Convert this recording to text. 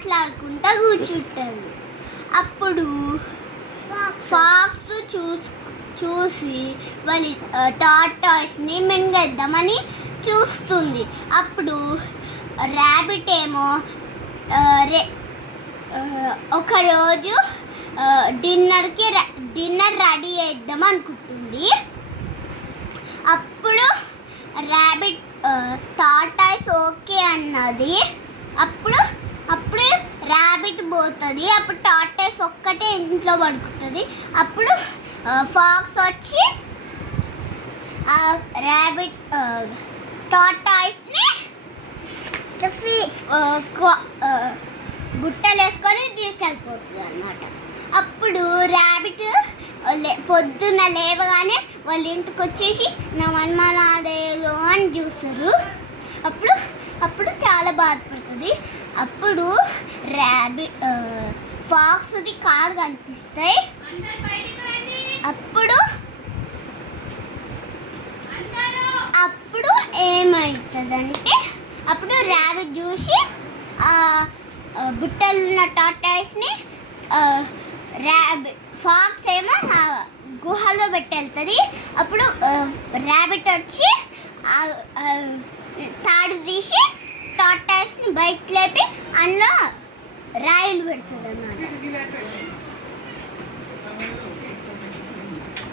మాట్లాడుకుంటూ కూర్చుంటుంది. అప్పుడు ఫాక్స్ చూసి వాళ్ళ టార్టాయిస్ని మింగేద్దామని చూస్తుంది. అప్పుడు ర్యాబిట్ ఏమో ఒకరోజు డిన్నర్ రెడీ చేద్దాం అనుకుంటుంది. అప్పుడు ర్యాబిట్ టార్టాయిస్ ఓకే అన్నది. అప్పుడు ర్యాబిట్ పోతుంది. అప్పుడు టార్టాయిస్ ఒక్కటే ఇంట్లో పడుకుంటుంది. అప్పుడు ఫాక్స్ వచ్చి ర్యాబిట్ టార్టాయిస్ని బుట్టలు వేసుకొని తీసుకెళ్ళిపోతుంది అన్నమాట. అప్పుడు ర్యాబిట్ పొద్దున్న లేవగానే వాళ్ళ ఇంటికి వచ్చేసి నా మన్మనాదేలో అని చూస్తారు. అప్పుడు చాలా బాధపడుతుంది. అప్పుడు ఫాక్స్ది కారు కనిపిస్తాయి. అప్పుడు ఏమవుతుందంటే అప్పుడు ర్యాబిట్ చూసి బుట్టలు ఉన్న టార్టాయిస్ని ఫాక్స్ ఏమో గుహలో పెట్టెళ్తుంది. అప్పుడు ర్యాబిట్ వచ్చి తాడు తీసి టార్టాయిస్ని బయటకు లేపి అందులో రాయిలు పెడుతుంది అన్నమాట.